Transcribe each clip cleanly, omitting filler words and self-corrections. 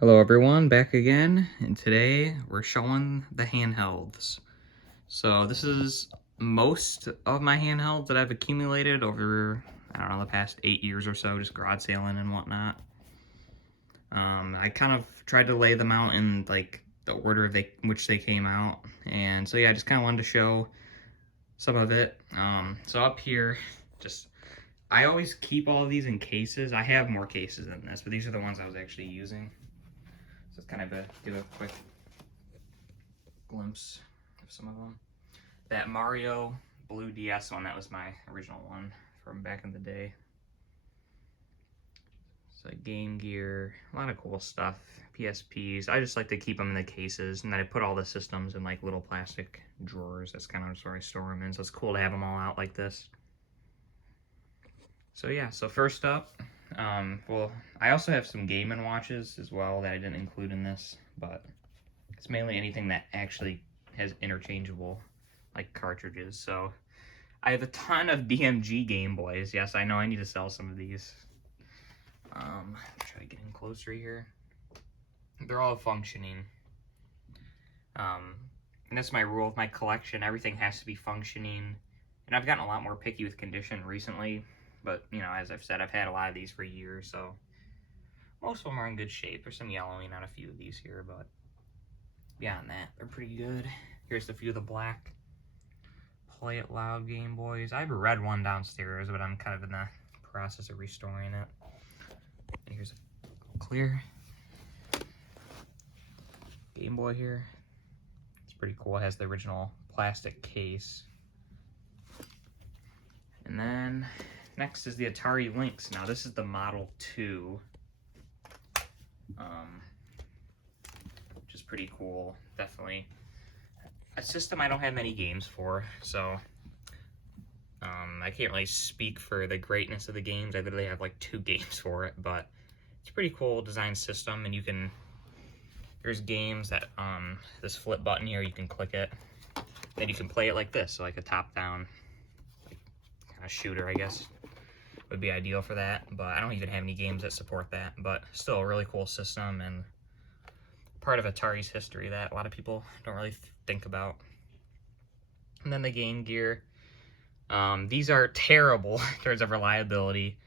Hello everyone, back again, and today we're showing the handhelds. So this is most of my handhelds that I've accumulated over, I don't know, the past 8 years or so, just garage sailing and whatnot. I kind of tried to lay them out in like the order which they came out, and so yeah, I just kind of wanted to show some of it. So up here, just I always keep all of these in cases. I have more cases than this, but these are the ones I was actually using. So it's kind of give a quick glimpse of some of them. That Mario Blue DS one, that was my original one from back in the day. So Game Gear, a lot of cool stuff. PSPs. I just like to keep them in the cases, and then I put all the systems in like little plastic drawers. That's kind of where I store them in. So it's cool to have them all out like this. So yeah, so first up, well, I also have some Game & Watches as well that I didn't include in this, but it's mainly anything that actually has interchangeable like cartridges. So I have a ton of BMG Game Boys. Yes, I know I need to sell some of these. Try getting closer here. They're all functioning. And that's my rule of my collection. Everything has to be functioning. And I've gotten a lot more picky with condition recently. But, you know, as I've said, I've had a lot of these for years. So most of them are in good shape. There's some yellowing on a few of these here. But beyond that, they're pretty good. Here's a few of the black Play It Loud Game Boys. I have a red one downstairs, but I'm kind of in the process of restoring it. And here's a clear Game Boy here. It's pretty cool. It has the original plastic case. And then next is the Atari Lynx. Now this is the Model 2. Which is pretty cool. Definitely a system I don't have many games for, so I can't really speak for the greatness of the games. I literally have like 2 games for it, but it's a pretty cool design system, and you can, there's games that, this flip button here, you can click it, and you can play it like this, so like a top-down like, kind of shooter, I guess, would be ideal for that, but I don't even have any games that support that, but still a really cool system, and part of Atari's history that a lot of people don't really think about. And then the Game Gear. These are terrible in terms of reliability.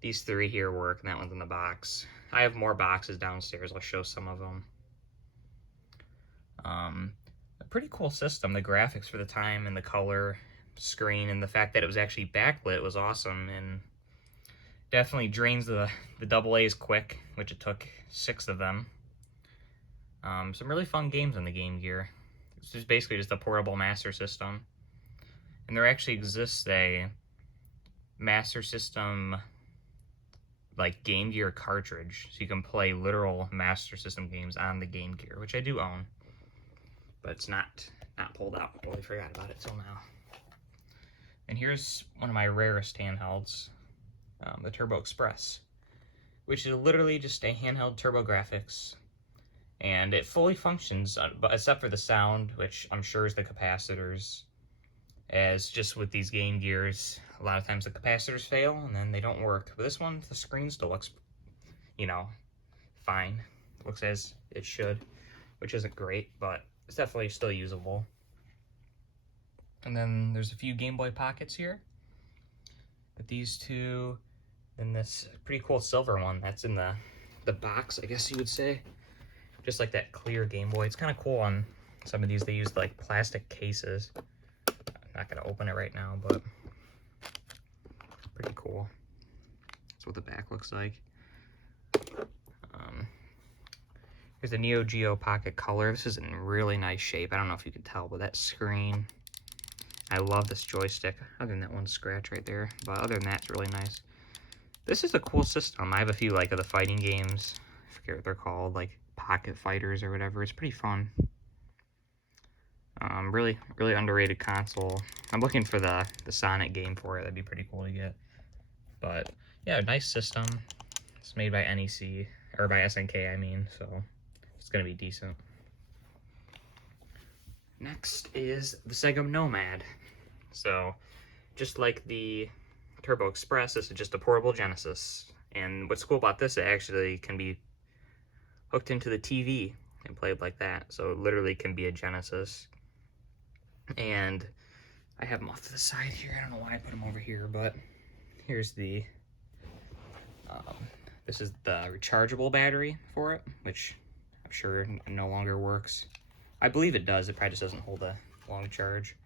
These 3 here work, and that one's in the box. I have more boxes downstairs. I'll show some of them. A pretty cool system. The graphics for the time and the color screen and the fact that it was actually backlit was awesome, and definitely drains the double A's quick, which it took 6 of them. Some really fun games on the Game Gear. It's just basically just a portable Master System. And there actually exists a Master System like Game Gear cartridge, so you can play literal Master System games on the Game Gear, which I do own, but it's not pulled out. I totally forgot about it till now. And here's one of my rarest handhelds, the TurboExpress, which is literally just a handheld TurboGrafx, and it fully functions, but except for the sound, which I'm sure is the capacitors. As just with these Game Gears, a lot of times the capacitors fail and then they don't work. But this one, the screen still looks, you know, fine. Looks as it should, which isn't great, but it's definitely still usable. And then there's a few Game Boy Pockets here with these 2. Then this pretty cool silver one that's in the box, I guess you would say. Just like that clear Game Boy. It's kind of cool on some of these. They use like plastic cases. Not gonna open it right now, but pretty cool. That's what the back looks like. Here's the Neo Geo Pocket Color. This is in really nice shape. I don't know if you can tell, but that screen. I love this joystick. Other than that one scratch right there, but other than that, it's really nice. This is a cool system. I have a few like of the fighting games. I forget what they're called, like Pocket Fighters or whatever. It's pretty fun. Really underrated console. I'm looking for the Sonic game for it. That'd be pretty cool to get. But yeah, nice system. It's made by NEC, or by SNK, I mean, so it's gonna be decent. Next is the Sega Nomad. So just like the TurboExpress, this is just a portable Genesis. And what's cool about this, it actually can be hooked into the TV and played like that. So it literally can be a Genesis. And I have them off to the side here. I don't know why I put them over here, but here's the, this is the rechargeable battery for it, which I'm sure no longer works. I believe it does. It probably just doesn't hold a long charge.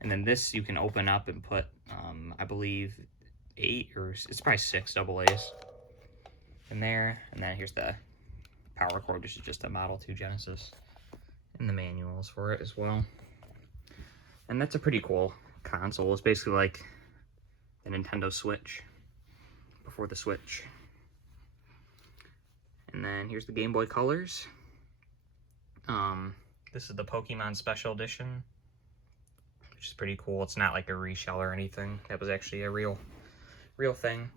And then this you can open up and put, I believe, 8 or it's probably 6 AA's in there. And then here's the power cord, which is just a Model 2 Genesis. And the manuals for it as well. And that's a pretty cool console. It's basically like the Nintendo Switch before the Switch. And then here's the Game Boy Colors. This is the Pokemon Special Edition, which is pretty cool. It's not like a reshell or anything. That was actually a real thing.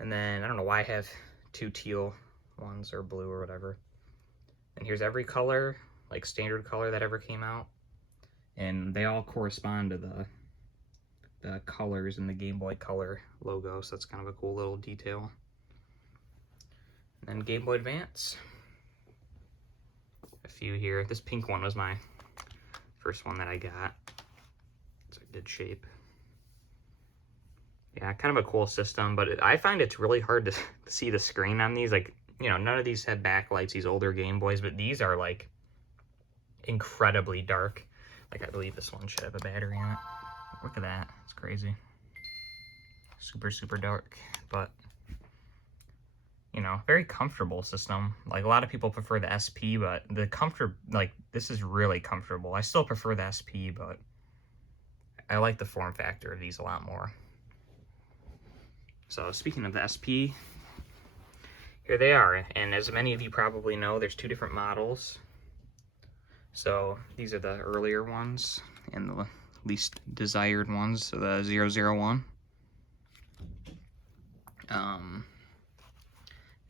And then I don't know why I have 2 teal ones or blue or whatever. And here's every color, like standard color that ever came out. And they all correspond to the colors in the Game Boy Color logo, so that's kind of a cool little detail. And then Game Boy Advance. A few here. This pink one was my first one that I got. It's a good shape. Yeah, kind of a cool system, but I find it's really hard to see the screen on these. Like, you know, none of these have backlights, these older Game Boys, but these are like incredibly dark. Like, I believe this one should have a battery in it. Look at that. It's crazy. Super, super dark. But, you know, very comfortable system. Like, a lot of people prefer the SP, but the comfort, like, this is really comfortable. I still prefer the SP, but I like the form factor of these a lot more. So, speaking of the SP, here they are. And as many of you probably know, there's 2 different models. So these are the earlier ones and the least desired ones, so the 001. And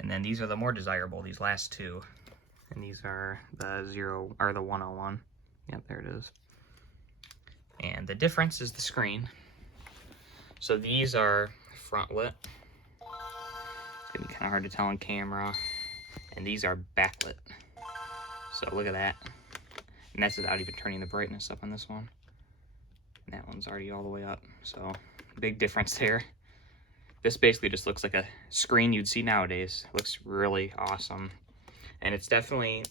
then these are the more desirable, these last 2. And these are the 101. Yep, there it is. And the difference is the screen. So these are front lit. It's gonna be kind of hard to tell on camera. And these are backlit. So look at that. And that's without even turning the brightness up on this one. And that one's already all the way up. So, big difference there. This basically just looks like a screen you'd see nowadays. It looks really awesome. And it's definitely,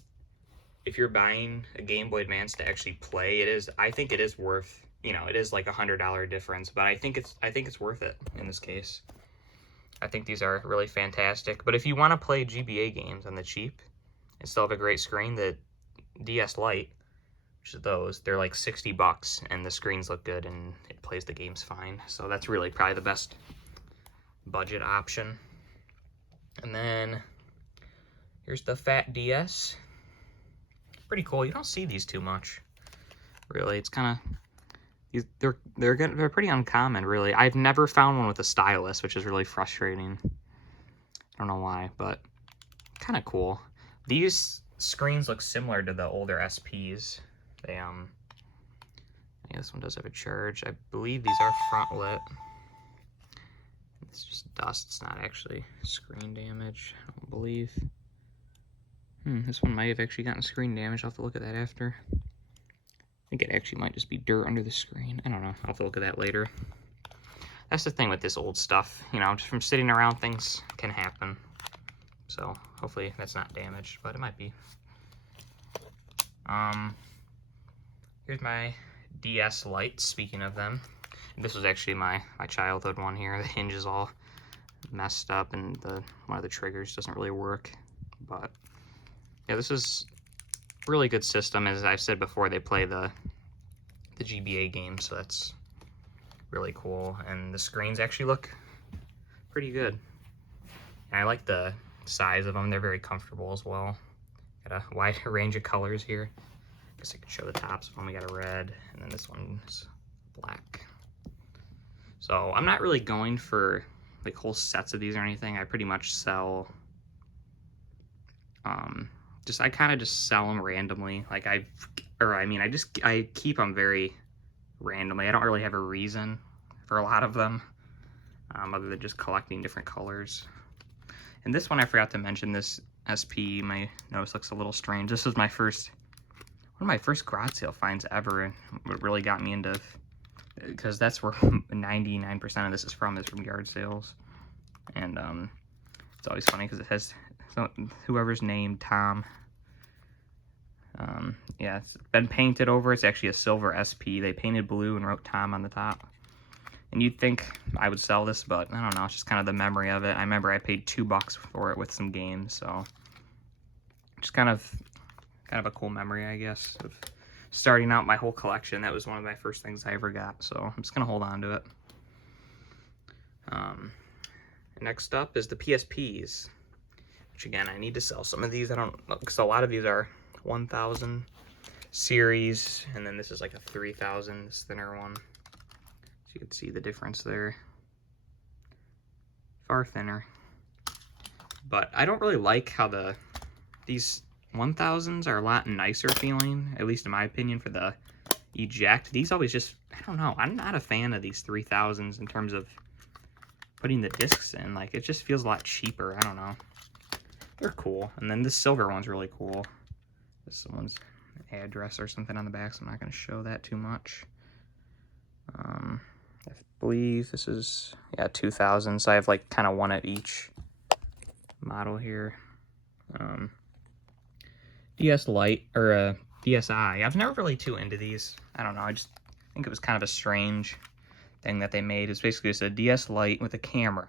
if you're buying a Game Boy Advance to actually play, I think it is worth, you know, it is like $100 difference, but I think it's worth it in this case. I think these are really fantastic. But if you want to play GBA games on the cheap and still have a great screen, the DS Lite, those, they're like $60 and the screens look good and it plays the games fine. So that's really probably the best budget option. And then here's the Fat DS. Pretty cool. You don't see these too much, really. It's kind of, they're pretty uncommon, really. I've never found one with a stylus, which is really frustrating. I don't know why, but kind of cool. These screens look similar to the older SPs. They, yeah, this one does have a charge. I believe these are front lit. It's just dust. It's not actually screen damage, I don't believe. This one might have actually gotten screen damage. I'll have to look at that after. I think it actually might just be dirt under the screen. I don't know. I'll have to look at that later. That's the thing with this old stuff. You know, just from sitting around, things can happen. So, hopefully that's not damaged, but it might be. Here's my DS Lite, speaking of them. This was actually my childhood one here. The hinge is all messed up and one of the triggers doesn't really work. But yeah, this is a really good system. As I've said before, they play the GBA games, so that's really cool. And the screens actually look pretty good. And I like the size of them. They're very comfortable as well. Got a wide range of colors here. I guess I could show the tops of them. We got a red, and then this one's black. So I'm not really going for like whole sets of these or anything. I pretty much sell, I kind of just sell them randomly. Like I keep them very randomly. I don't really have a reason for a lot of them, other than just collecting different colors. And this one, I forgot to mention this. SP. My nose looks a little strange. This was my first, one of my first garage sale finds ever, and what really got me into, because that's where 99% of this is from yard sales. And it's always funny because it has whoever's named Tom. Yeah, it's been painted over. It's actually a silver SP. They painted blue and wrote Tom on the top. And you'd think I would sell this, but I don't know. It's just kind of the memory of it. I remember I paid $2 for it with some games, so just kind of a cool memory, I guess, of starting out my whole collection. That was one of my first things I ever got, so I'm just gonna hold on to it. Next up is the PSPs, which again, I need to sell some of these. I don't know, because a lot of these are 1000 series, and then this is like a 3000, this thinner one. So you can see the difference there. Far thinner. But I don't really like how these 1000s are a lot nicer feeling, at least in my opinion, for the eject. These always just, I don't know, I'm not a fan of these 3000s in terms of putting the discs in. Like, it just feels a lot cheaper. I don't know. They're cool. And then this silver one's really cool. This one's an address or something on the back, so I'm not going to show that too much. I believe this is, yeah, 2000. So I have like kind of one at each model here. DS Lite, or DSi. I was never really too into these. I don't know. I just think it was kind of a strange thing that they made. It's basically just a DS Lite with a camera.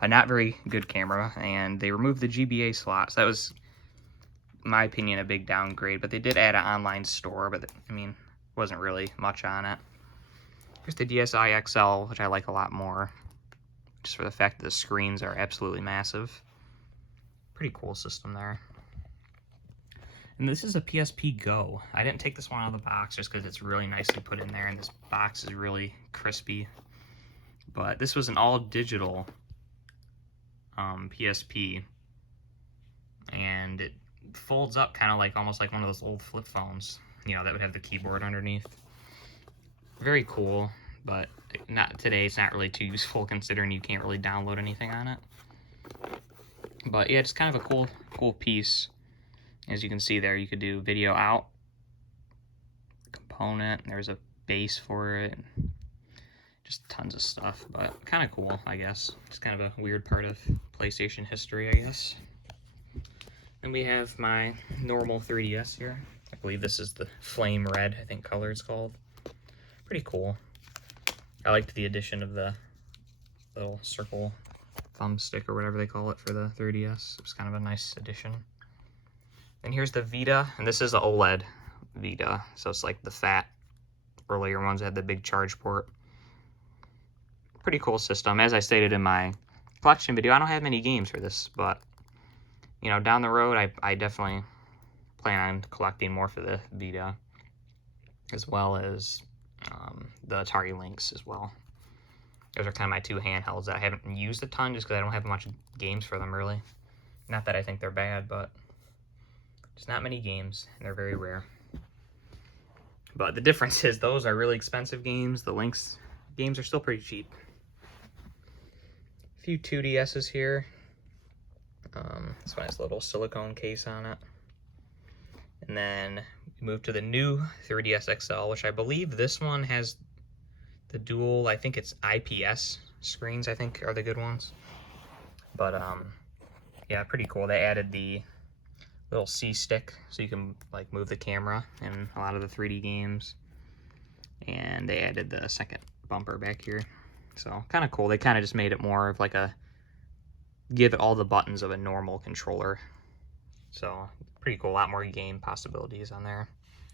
A not very good camera, and they removed the GBA slot. So that was, in my opinion, a big downgrade. But they did add an online store, but I mean, wasn't really much on it. Here's the DSi XL, which I like a lot more, just for the fact that the screens are absolutely massive. Pretty cool system there. And this is a PSP Go. I didn't take this one out of the box just because it's really nicely put in there, and this box is really crispy. But this was an all-digital PSP, and it folds up kind of like almost like one of those old flip phones, you know, that would have the keyboard underneath. Very cool, but not today. It's not really too useful considering you can't really download anything on it. But yeah, it's kind of a cool piece. As you can see there, you could do video out, component, there's a base for it, just tons of stuff, but kind of cool, I guess. It's kind of a weird part of PlayStation history, I guess. Then we have my normal 3DS here. I believe this is the Flame Red, I think color it's called. Pretty cool. I liked the addition of the little circle thumbstick or whatever they call it for the 3DS. It was kind of a nice addition. And here's the Vita, and this is the OLED Vita, so it's like the fat earlier ones that had the big charge port. Pretty cool system. As I stated in my collection video, I don't have many games for this, but you know, down the road, I definitely plan on collecting more for the Vita, as well as the Atari Lynx as well. Those are kind of my two handhelds that I haven't used a ton, just because I don't have much games for them, really. Not that I think they're bad, but just not many games, and they're very rare. But the difference is those are really expensive games. The Lynx games are still pretty cheap. A few 2DSs here. This one has a little silicone case on it. And then we move to the new 3DS XL, which I believe this one has the dual, I think it's IPS screens, I think are the good ones. But yeah, pretty cool. They added the little C stick so you can like move the camera in a lot of the 3D games, and they added the second bumper back here, so kind of cool. They kind of just made it more of like give it all the buttons of a normal controller, so pretty cool. A lot more game possibilities on there,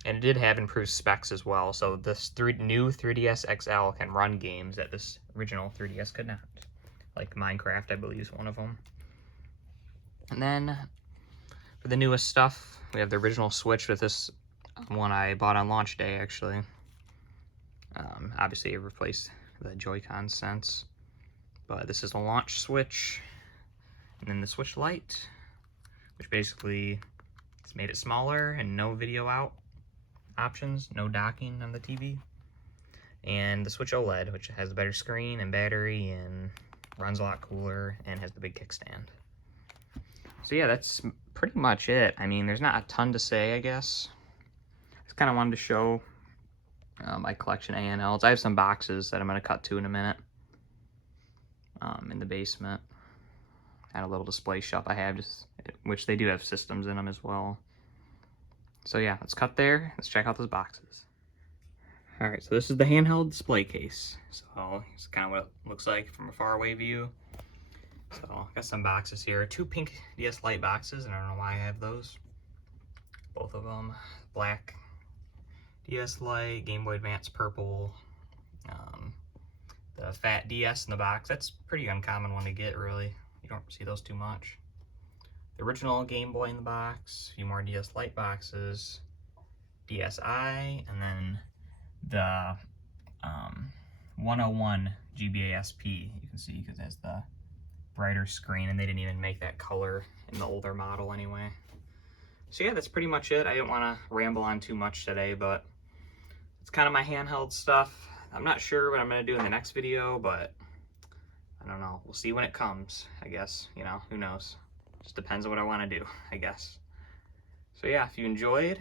and it did have improved specs as well, so this new 3DS XL can run games that this original 3DS could not, like Minecraft I believe is one of them. And then for the newest stuff, we have the original Switch with this one I bought on launch day, actually. Obviously, it replaced the Joy-Con sense. But this is the launch Switch. And then the Switch Lite, which basically has made it smaller and no video out options, no docking on the TV. And the Switch OLED, which has a better screen and battery and runs a lot cooler and has the big kickstand. So yeah, that's pretty much it. I mean, there's not a ton to say, I guess. Just kind of wanted to show my collection of handhelds. I have some boxes that I'm going to cut to in a minute in the basement. And a little display shelf I have, which they do have systems in them as well. So yeah, let's cut there. Let's check out those boxes. Alright, so this is the handheld display case. So it's kind of what it looks like from a faraway view. So I've got some boxes here. 2 pink DS Lite boxes, and I don't know why I have those. Both of them. Black DS Lite, Game Boy Advance purple. The fat DS in the box. That's a pretty uncommon one to get, really. You don't see those too much. The original Game Boy in the box. A few more DS Lite boxes. DSi, and then the 101 GBA SP. You can see because it has the brighter screen, and they didn't even make that color in the older model anyway. So yeah, that's pretty much it. I didn't want to ramble on too much today, but it's kind of my handheld stuff. I'm not sure what I'm going to do in the next video, but I don't know. We'll see when it comes, I guess. You know, who knows? Just depends on what I want to do, I guess. So yeah, if you enjoyed,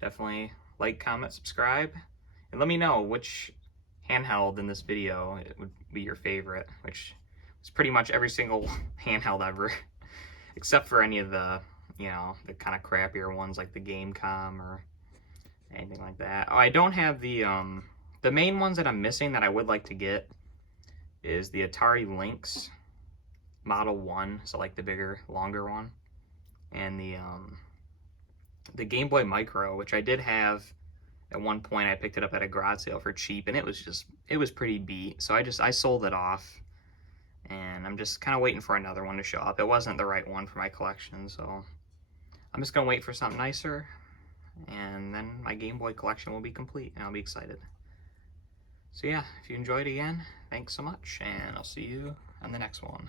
definitely like, comment, subscribe, and let me know which handheld in this video it would be your favorite, which is pretty much every single handheld ever, except for any of the, you know, the kind of crappier ones like the Gamecom or anything like that. Oh, I don't have the main ones that I'm missing that I would like to get is the Atari Lynx Model 1, so like the bigger, longer one, and the Game Boy Micro, which I did have at one point. I picked it up at a garage sale for cheap, and it was pretty beat, so I sold it off, and I'm just kind of waiting for another one to show up. It wasn't the right one for my collection, so I'm just gonna wait for something nicer, and then my Game Boy collection will be complete, and I'll be excited. So yeah, if you enjoyed again, thanks so much, and I'll see you on the next one.